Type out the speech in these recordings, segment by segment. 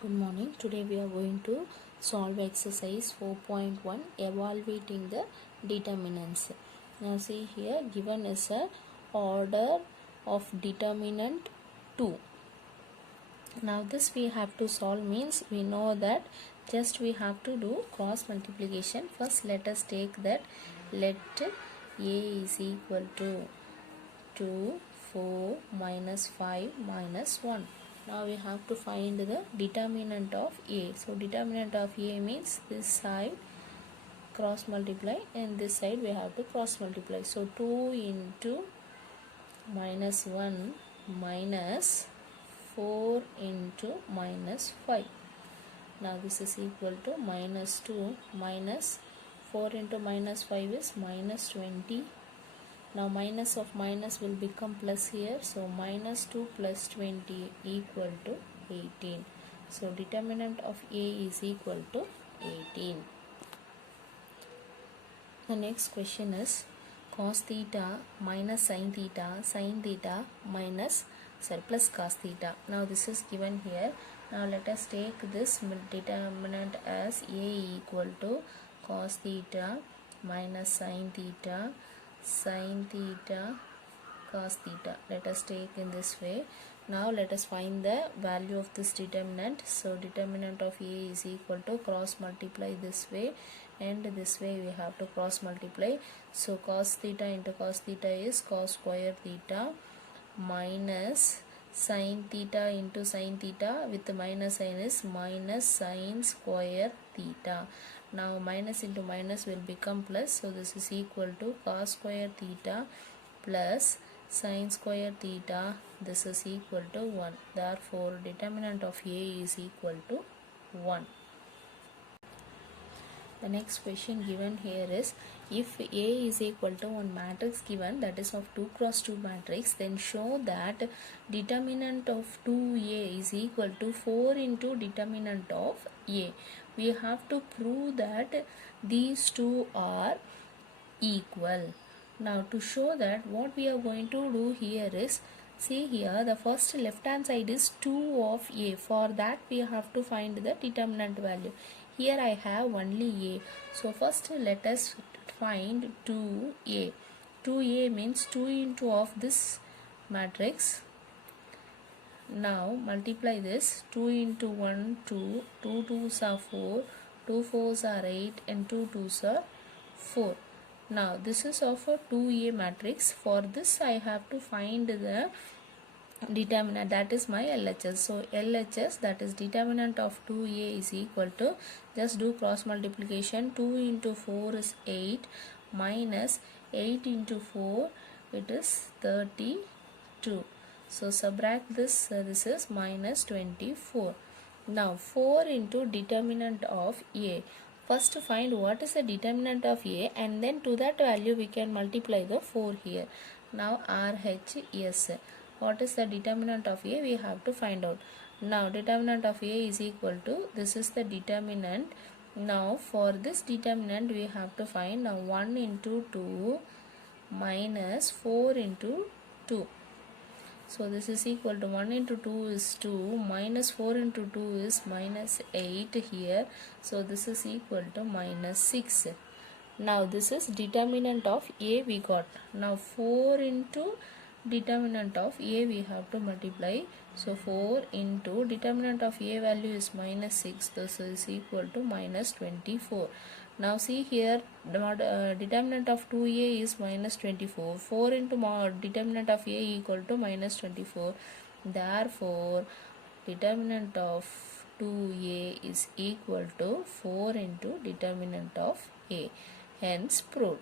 Good morning. Today we are going to solve exercise 4.1 evaluating the determinants. Now see here given is a order of determinant 2. Now this we have to solve means we know that just we have to do cross multiplication. First let us take that let a is equal to 2, 4 minus 5 minus 1. Now we have to find the determinant of a. So determinant of a means this side cross multiply and this side we have to cross multiply. So 2 into minus 1 minus 4 into minus 5. Now this is equal to minus 2 minus 4 into minus 5 is minus 20. Now minus of minus will become plus here. So minus 2 plus 20 equal to 18. So determinant of a is equal to 18. The next question is cos theta minus sin theta minus plus cos theta. Now this is given here. Now let us take this determinant as a equal to cos theta minus sin theta cos theta. Let us take in this way. Now let us find the value of this determinant. So determinant of a is equal to cross multiply this way and this way we have to cross multiply. So cos theta into cos theta is cos square theta minus sin theta into sin theta with the minus sign is minus sin square theta. Now minus into minus will become plus, so this is equal to cos square theta plus sin square theta. This is equal to 1. Therefore determinant of a is equal to 1. The next question given here is if A is equal to one matrix given that is of 2 cross 2 matrix, then show that determinant of 2A is equal to 4 into determinant of A. We have to prove that these two are equal. Now to show that, what we are going to do here is, see here the first left hand side is 2 of A. For that we have to find the determinant value. Here I have only A. So first let us find 2A. 2A means 2 into of this matrix. Now multiply this. 2 into 1 2, 2 2s are 4, 2 4s are 8 and 2 2s are 4. Now this is of a 2A matrix. For this I have to find the determinant, that is my LHS. So LHS, that is determinant of 2A is equal to, just do cross multiplication. 2 into 4 is 8 minus 8 into 4 it is 32. So subtract this, this is minus 24. Now 4 into determinant of A. First find what is the determinant of A and then to that value we can multiply the 4 here. Now RHS. What is the determinant of A? We have to find out. Now determinant of A is equal to, this is the determinant. Now for this determinant we have to find, now 1 into 2 minus 4 into 2. So this is equal to 1 into 2 is 2 minus 4 into 2 is minus 8 here. So this is equal to minus 6. Now this is determinant of A we got. Now 4 into determinant of A we have to multiply. So 4 into determinant of A value is minus 6. This is equal to minus 24. Now see here determinant of 2A is minus 24. 4 into determinant of A equal to minus 24. Therefore determinant of 2A is equal to 4 into determinant of A. Hence proved.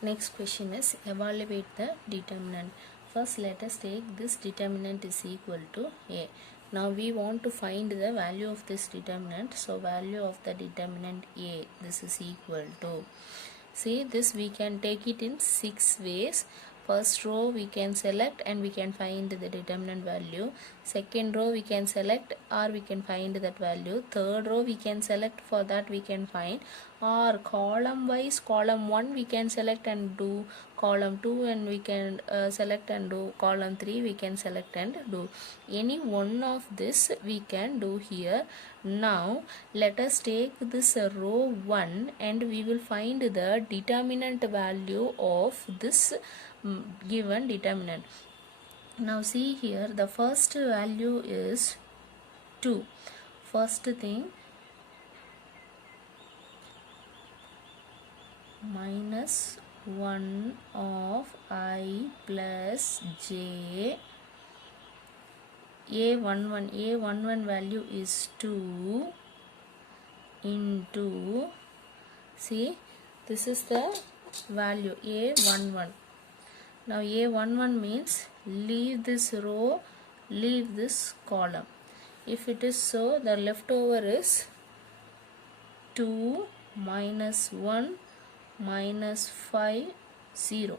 Next question is evaluate the determinant. First let us take this determinant is equal to A. Now we want to find the value of this determinant. So value of the determinant A, this is equal to, see this we can take it in 6 ways. First row we can select and we can find the determinant value. Second row we can select or we can find that value. Third row we can select, for that we can find. or column wise, column 1 we can select and do, column 2 and we can select and do, column 3 we can select and do. Any one of this we can do here. Now let us take this row 1 and we will find the determinant value of this given determinant. Now see here, the first value is 2. First thing, minus 1 of I plus j, a11 value is 2 into, see, this is the value a11. Now a11 means leave this row, leave this column. If it is so, the leftover is 2 minus 1 minus 5, 0.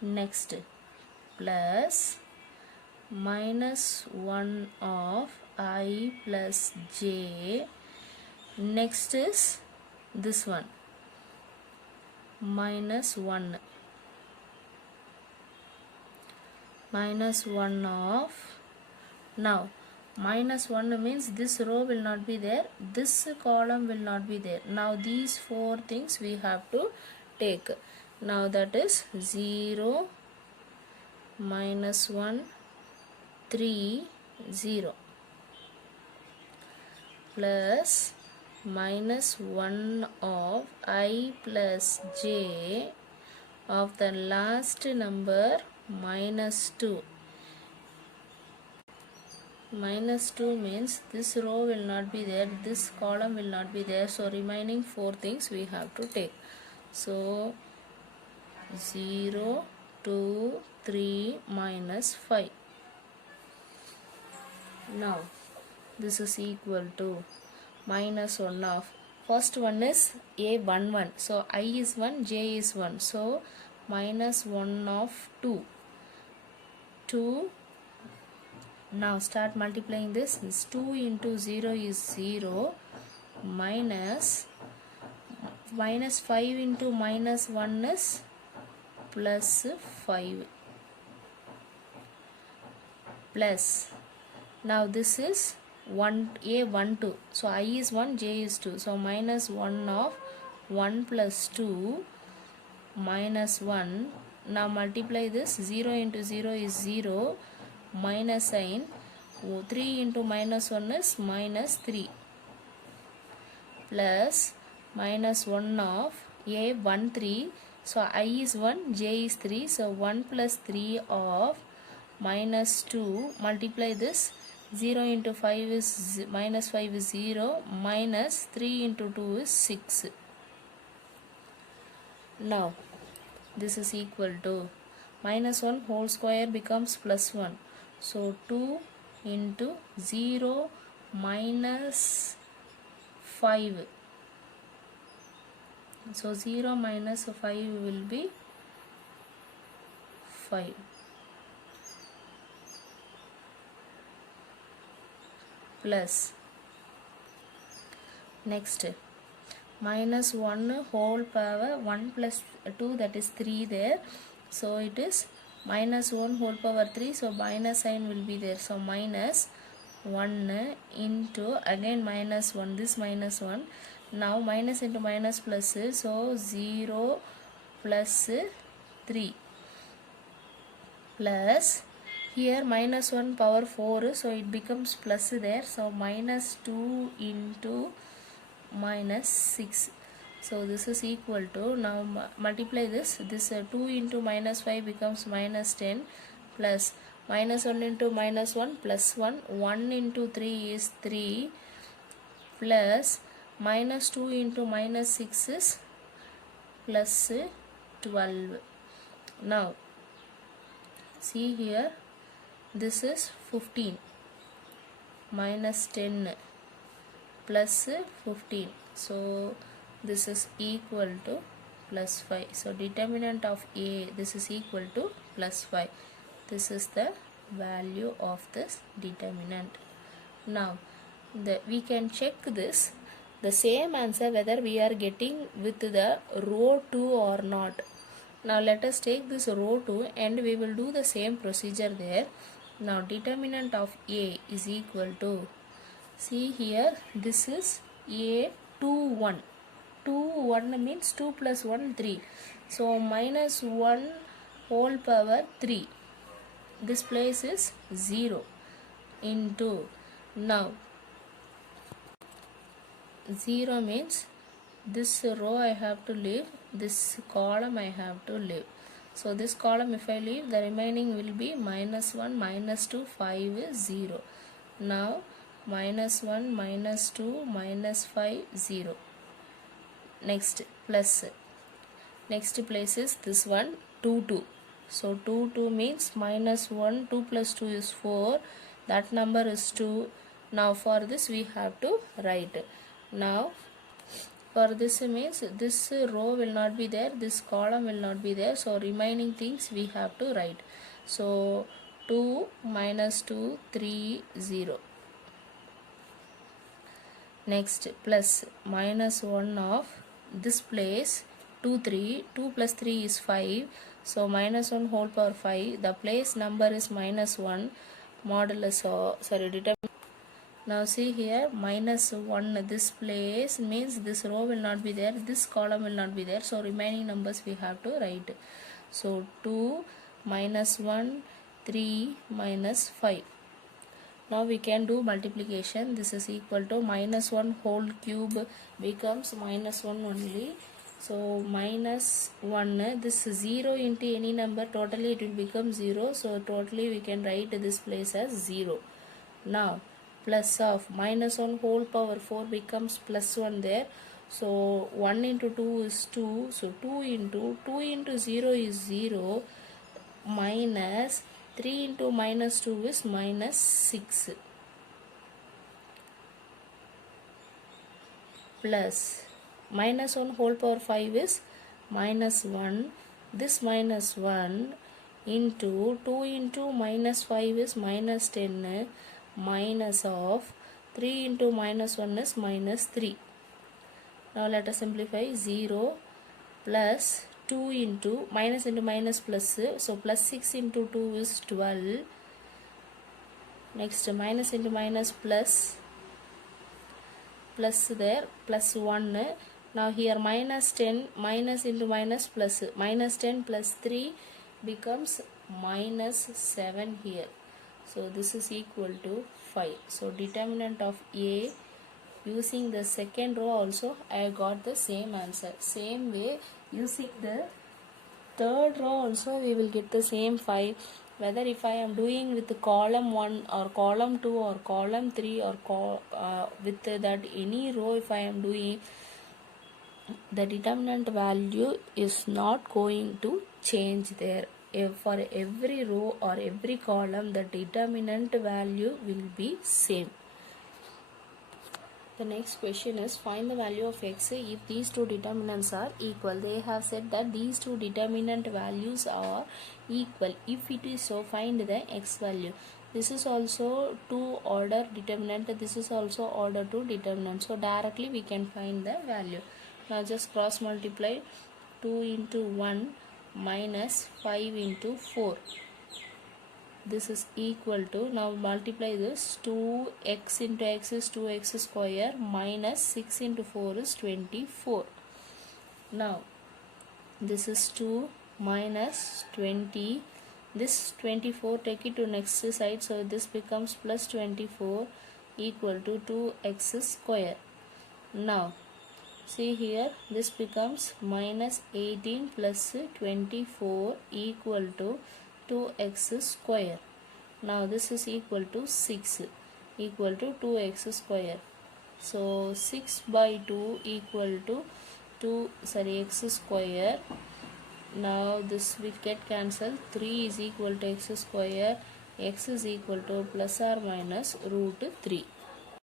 Next, plus minus 1 of I plus j. Next is this one, minus 1. Minus 1 of, now minus 1 means this row will not be there, this column will not be there. Now these 4 things we have to take. Now that is 0, minus 1, 3, 0, plus minus 1 of I plus j of the last number minus 2. Minus 2 means this row will not be there, this column will not be there, so remaining 4 things we have to take. So 0, 2, 3, minus 5. Now this is equal to minus 1 of, first one is a11, so I is 1, j is 1, so minus 1 of 2. Now start multiplying this. 2 into 0 is 0, minus 5 into minus 1 is plus 5, plus, now this is 1 a12, so I is 1, j is 2, so minus 1 of 1 plus 2 minus 1. Now multiply this, 0 into 0 is 0, minus sign, 3 into minus 1 is minus 3, plus minus 1 of a13, so I is 1, j is 3, so 1 plus 3 of minus 2, multiply this, 0 into 5 is minus 5 is 0, minus 3 into 2 is 6. Now this is equal to minus 1 whole square becomes plus 1, so 2 into 0 minus 5, so 0 minus 5 will be 5, plus, next minus 1 whole power 1 plus 2, that is 3 there, so it is minus 1 whole power 3, so minus sign will be there, so minus 1 into again minus 1, this minus 1, now minus into minus plus, so 0 plus 3, plus here minus 1 power 4, so it becomes plus there, so minus 2 into minus 6, so this is equal to, now multiply this 2 into minus 5 becomes minus 10, plus minus 1 into minus 1 plus 1, 1 into 3 is 3, plus minus 2 into minus 6 is plus 12. Now see here, this is 15 minus 10 plus 15, so this is equal to plus 5, so determinant of a, this is equal to plus 5. This is the value of this determinant. Now we can check this, the same answer whether we are getting with the row 2 or not. Now let us take this row 2 and we will do the same procedure there. Now determinant of A is equal to, see here, this is A 2 1. 2 1 means 2 plus 1 3. So minus 1 whole power 3. This place is 0 into, now 0 means this row I have to leave, this column I have to leave. So this column if I leave, the remaining will be minus 1 minus 2 5 is 0. Now minus 1 minus 2 minus 5 0. Next plus, next place is this one 2 2. So 2 2 means minus 1 2 plus 2 is 4, that number is 2. Now for this we have to write. Now for this means this row will not be there, this column will not be there, so remaining things we have to write. So 2 minus 2 3 0. Next plus minus 1 of this place 2 3, 2 plus 3 is 5, so minus 1 whole power 5, the place number is minus 1, modulus of, sorry, determine. Now see here, minus 1, this place means this row will not be there, this column will not be there, so remaining numbers we have to write. So 2 minus 1 3 minus 5. Now we can do multiplication. This is equal to minus 1 whole cube becomes minus 1 only. So minus 1, this 0 into any number, totally it will become 0. So totally we can write this place as 0. Now plus of minus 1 whole power 4 becomes plus 1 there. So 1 into 2 is 2. So 2 into 0 is 0, minus 3 into minus 2 is minus 6, plus minus 1 whole power 5 is minus 1, this minus 1 into 2 into minus 5 is minus 10, minus of 3 into minus 1 is minus 3. Now let us simplify. 0 plus 2 into minus plus, so plus 6 into 2 is 12. Next minus into minus plus there, plus 1. Now here minus 10, minus into minus plus, minus 10 plus 3 becomes minus 7 here. So this is equal to 5. So determinant of A, using the second row also I got the same answer. Same way using the third row also we will get the same 5. Whether if I am doing with the column 1 or column 2 or column 3 or with that any row, if I am doing, the determinant value is not going to change there. For every row or every column, the determinant value will be same. The next question is, find the value of x if these two determinants are equal. They have said that these two determinant values are equal. If it is so, find the x value. This is also 2 order determinant, this is also order 2 determinant. So directly we can find the value. Now just cross multiply. 2 into 1 minus 5 into 4. This is equal to, now multiply this, 2x into x is 2x square minus 6 into 4 is 24. Now this is 2 minus 20, this 24 take it to next side, so this becomes plus 24 equal to 2x square. Now see here, this becomes minus 18 plus 24 equal to 2x square. Now this is equal to 6 equal to 2x square. So 6 by 2 equal to x square. Now this will get cancelled. 3 is equal to x square. X is equal to plus or minus root 3.